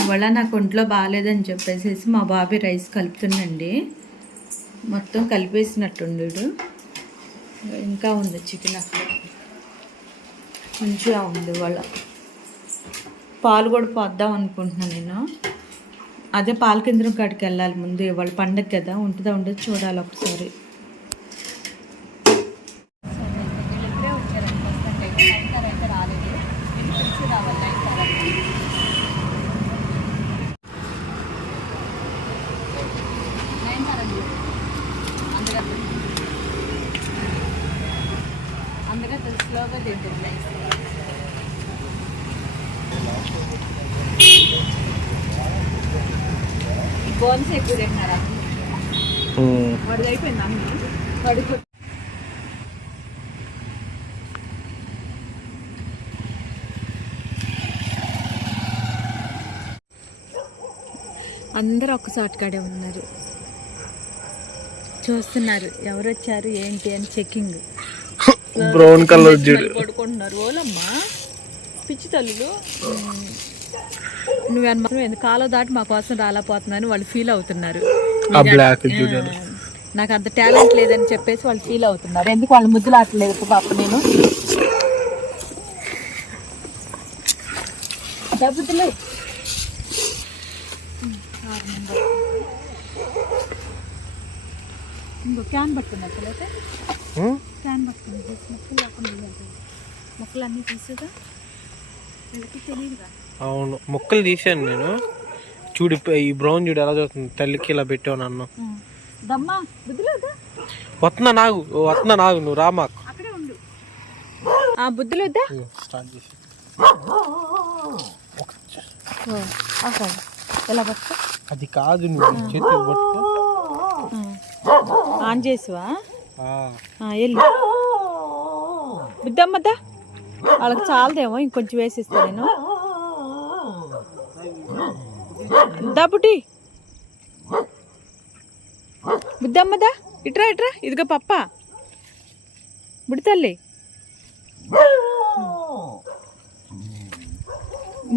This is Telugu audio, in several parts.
ఇవాళ నాకు ఒంట్లో బాగాలేదని చెప్పేసి మా బాబీ రైస్ కలుపుతుండండి. మొత్తం కలిపేసినట్టుండు. ఇంకా ఉంది చికెన్ అక్కడ మంచిగా ఉంది ఇవాళ. పాలు కూడా పోద్దాం అనుకుంటున్నాను నేను. అదే పాల కేంద్రం కాడికి వెళ్ళాలి ముందు ఇవాళ పండగ కదా ఉంటుందా ఉండదు చూడాలి ఒకసారి. స్లోగా తింటుంది. బోన్స్ ఎక్కువ అందరూ కాడే ఉన్నారు. చూస్తున్నారు ఎవరు వచ్చారు ఏంటి అని చెకింగ్ బ్రౌన్ కలర్ పడుకుంటున్నారు. ఓలమ్మా పిచ్చి తల్లులు. నువ్వు కాలో దాటి మా కోసం రాలేకపోతున్నాను వాళ్ళు ఫీల్ అవుతున్నారు. నాకు అంత టాలెంట్ లేదని చెప్పేసి వాళ్ళు ఫీల్ అవుతున్నారు. ఎందుకు వాళ్ళు ముద్దులు ఆటలేదు పాప నేను? డబ్బులు ఇంకో క్యాన్ పట్టుకున్నారు అయితే ఉం? క్యాన్ పట్టుకుని మొక్కలు లేకుండా మొక్కలు అన్నీ తీసుగా వీళ్ళకి తెలియదుగా అవును. మొక్కలు తీసాను నేను. చూడు ఈ బ్రౌన్ చూడు ఎలా చూస్తుంది? తల్లికి ఇలా పెట్టావు నన్ను. వస్తున్నా నాగు. వస్తున్నా నాగు నువ్వు రా మాకు. అక్కడే ఉండు. ఆ బుద్ధులు వద్దా స్టార్ట్ చేసి. ఓకే ఎలా పట్టుకో? అది కాదు నువ్వు చేతి పట్టుకో. ఆన్ చేసివా? వెళ్ళి. బుద్ధమ్మద్దా. వాళ్ళకి చాలదేమో ఇంకొంచెం వేసిస్తా నేను. దబ్బుటి బుద్ధమ్మదా ఇట్రా ఇట్రా. ఇదిగో పప్ప. బుడి తల్లి.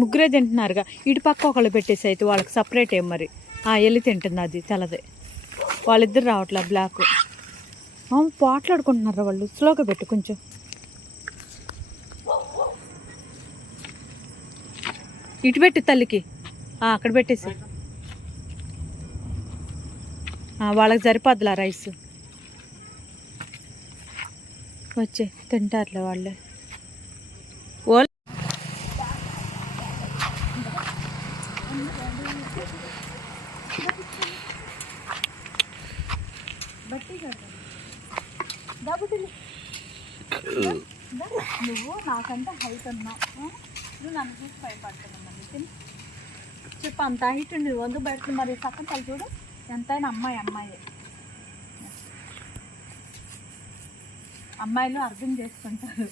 ముగ్గురే తింటున్నారుగా. ఇటు పక్క ఒకళ్ళు పెట్టేసి అయితే వాళ్ళకి సపరేట్ ఏం మరి? వెళ్ళి తింటుంది అది తెల్లదే. వాళ్ళిద్దరు రావట్లే బ్లాక్. పోట్లాడుకుంటున్నారా వాళ్ళు? స్లోగా పెట్టు కొంచెం. ఇటు పెట్టు తల్లికి. అక్కడ పెట్టేసి. వాళ్ళకి సరిపోద్దులా రైస్. వచ్చే తింటారులే వాళ్ళే. ఓ నువ్వు నాకంటే హైట్ ఉన్నావు నువ్వు నన్ను చూసి భయపడుతున్నావు చెప్పు అంత హైట్ ఉంది వందు బయట మరి పక్కన తల చూడు. ఎంతైనా అమ్మాయి అమ్మాయి. అమ్మాయిలు అర్థం చేసుకుంటారు.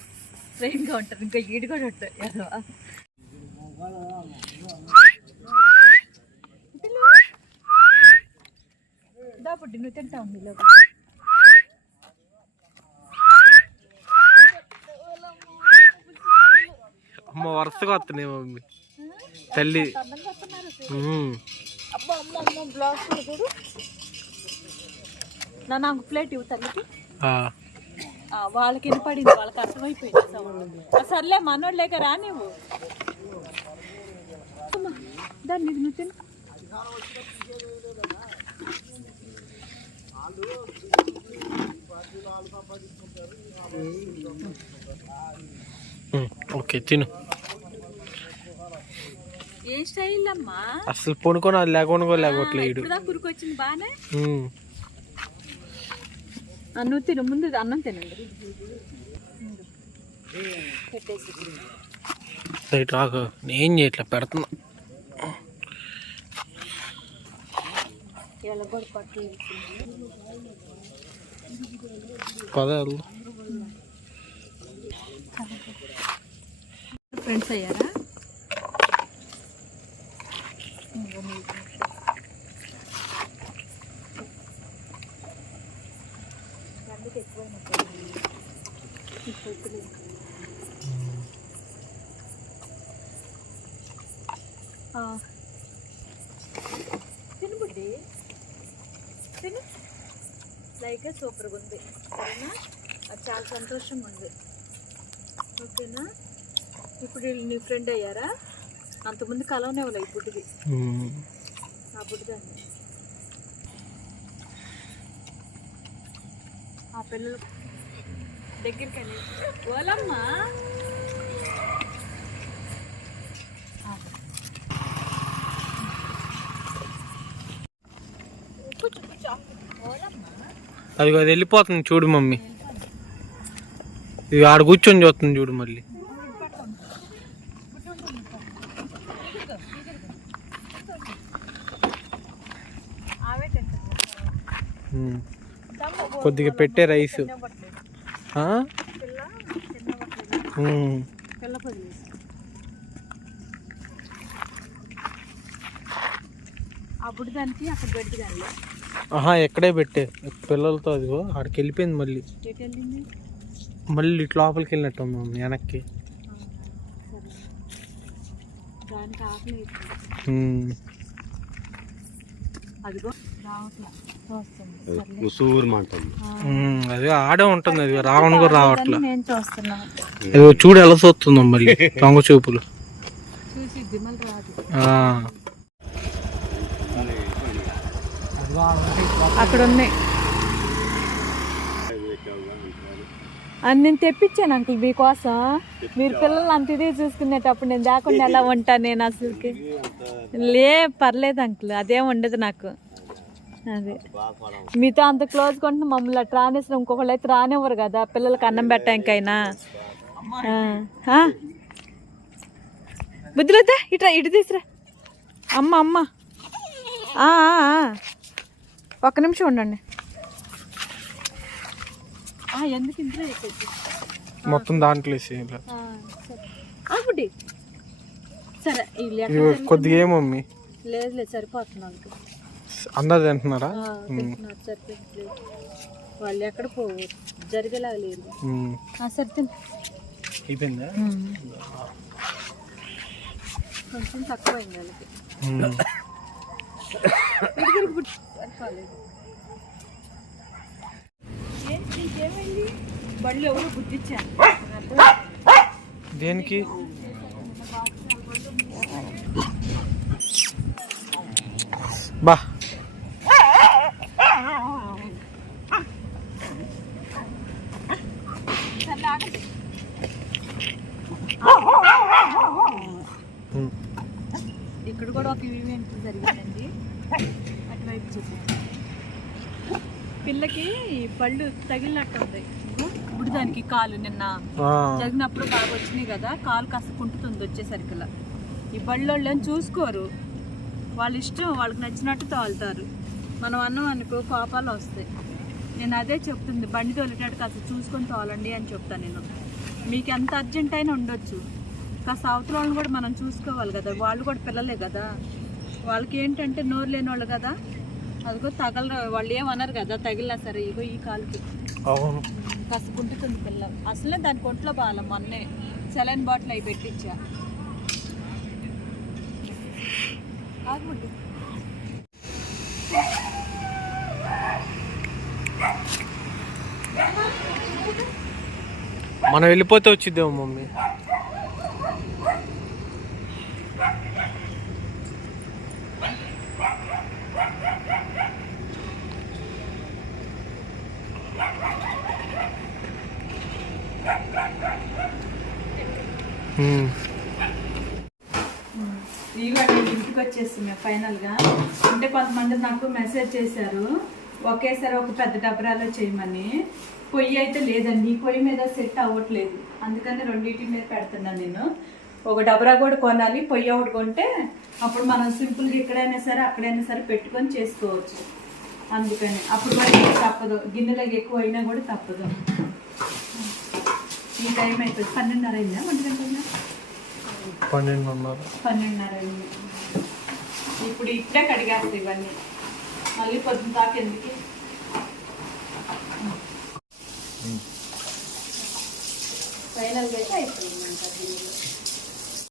ట్రైన్గా ఉంటారు. ఇంకా ఈడు కూడా ఉంటారు కదా దా పుట్టి నువ్వు తింటా ఉంది అమ్మ వరుసగా వస్తున్నాయి మమ్మీ. తల్లి. నాకు ప్లేట్ ఇవ్వు తల్లికి. వాళ్ళకి వినపడింది వాళ్ళకి అర్థమైపోయింది సౌండ్. సర్లే మనోడు లేక రా నువ్వు దాన్ని నువ్వు తిను. ఓకే తిను. స్టైల్ అమ్మా అసలు పొనుకొని అది లేకుండా కూడా లేకపోవట్లేదు ఈడు. ఇప్పుడు కురుకు వచ్చింది బాగానే ఉం. ఆ, నువ్వు తిను ముందు అన్నం తినండి. రైట్ రాకు నేను చేయట్లే పెడుతున్నా. ఇలా కూడా పట్టు తిను బుడ్డి. తిను. లైక్ సూపర్గా ఉంది. సరేనా? చాలా సంతోషంగా ఉంది. ఓకేనా? ఇప్పుడు నీ ఫ్రెండ్ అయ్యారా? అంతకుముందు కలవనే వాళ్ళు ఈ ఆ బుడ్డిదాన్ని ఆ పిల్లలు దగ్గరికి వెళ్ళి ఓలమ్మా అది అది వెళ్ళిపోతుంది చూడు మమ్మీ. ఇది ఆడ కూర్చొని చూస్తుంది చూడు మళ్ళీ. కొద్దిగా పెట్టే రైస్. అప్పుడు దానికి అక్కడ పెడుతుంది ఆహా ఎక్కడే పెట్టే. పిల్లలతో అదిగో ఆడికి వెళ్ళిపోయింది మళ్ళీ మళ్ళీ ఇటు లోపలికి వెళ్ళినట్టు ఉంది మమ్మీ వెనక్కి అది ఆడే ఉంటుంది అది రావణ కూడా రావట్లా. నేను చూస్తున్నాను అదిగో చూడు ఎలా చూస్తుందో మళ్ళీ దొంగ చూపులు చూసి దిమ్మలు రాదు ఆ. అక్కడ ఉన్నాయి నేను తెప్పించాను అంకుల్ మీకోసం. మీరు పిల్లలు అంత ఇదే చూసుకునేటప్పుడు నేను లేకుండా ఎలా ఉంటాను నేను అసలుకి? లే పర్లేదు అంకుల్ అదేం ఉండదు నాకు. అదే. మీతో అంత క్లోజ్ కొంటే మమ్మల్ని అట్లా రానేసిన ఇంకొకళ్ళు అయితే రానివ్వరు కదా పిల్లలకి అన్నం పెట్టానికైనా ఆ. ఆ? ఇట్రా ఇటు తీసురా. అమ్మ అమ్మ. ఆ. ఒక్క నిమిషం ఉండండి. ఆ, ఎందుకు ఇంట్లో మొత్తం దాంట్లో వేసి సరే. కొద్దిగా ఏ మమ్మీ లేదు లేదు సరిపోతుంది అంకు అందరు తింటున్నారా వాళ్ళు ఎక్కడ పోవు జరిగేలా లేదు. సరే తిను. అయిపోయిందా? కొంచెం తక్కువ అయింది వాళ్ళకి ఉమ్. ఎవరు బుద్ధిచ్చాను దేనికి బా సరే ఆగండి ఉమ్. ఇక్కడ కూడా ఒక ఈవెంట్ జరిగిందండి అటువైపు చూసి ఈ పళ్ళు తగిలినట్టు ఉంది ఇప్పుడు దానికి కాలు నిన్న. జరిగినప్పుడు బాగా వచ్చినాయి కదా కాలు కాస్త కుంటుతుంది వచ్చేసరికిలా ఈ బళ్ళోళ్ళని చూసుకోరు. వాళ్ళ ఇష్టం వాళ్ళకి నచ్చినట్టు తోలుతారు. మనం అన్నం అనుకో కోపాలు వస్తాయి. నేను అదే చెప్తుంది బండి తోలేటట్టు కాస్త చూసుకొని తోలండి అని చెప్తాను నేను. మీకు ఎంత అర్జెంట్ అయినా ఉండొచ్చు. కాస్త అవతల వాళ్ళని కూడా మనం చూసుకోవాలి కదా వాళ్ళు కూడా పిల్లలే కదా. వాళ్ళకి ఏంటంటే నోరు లేని వాళ్ళు కదా. అదిగో తగల వాళ్ళు ఏమన్నారు కదా తగిలినా సరే ఇగో ఈ కాలుకి. అవును. కాస్త కుంటుతుంది పిల్ల అసలే దానికి ఒంట్లో బాగాల మొన్నే సెలైన్ బాటిల్ అవి పెట్టించా. ఆగుబుడ్డి మనం వెళ్ళిపోతే వచ్చిద్దేమో మమ్మీ. ఇంటికి వచ్చేస్తున్నాయి ఫైనల్గా. అంటే కొంతమంది నాకు మెసేజ్ చేశారు ఒకేసారి ఒక పెద్ద డబరాలో చేయమని. పొయ్యి అయితే లేదండి ఈ పొయ్యి మీద సెట్ అవ్వట్లేదు. అందుకని రెండింటి మీద పెడుతున్నాను నేను. ఒక డబరా కూడా కొనాలి పొయ్యి ఒకటి కొంటే అప్పుడు మనం సింపుల్గా ఎక్కడైనా సరే అక్కడైనా సరే పెట్టుకొని చేసుకోవచ్చు. అందుకని అప్పుడు మరి తప్పదు గిన్నెలకు ఎక్కువ అయినా కూడా తప్పదు. ఈ టైం అయిపోయింది. పన్నెండున్నర అయిందా ఒంటి గంట పన్నెండున్నర. పన్నెండున్నర అయింది. ఇప్పుడు ఇప్పుడే కడిగేస్తాయి ఇవన్నీ. మళ్ళీ పొద్దున దాకా ఎందుకు? ఫైనల్గా అయితే అయిపోయింది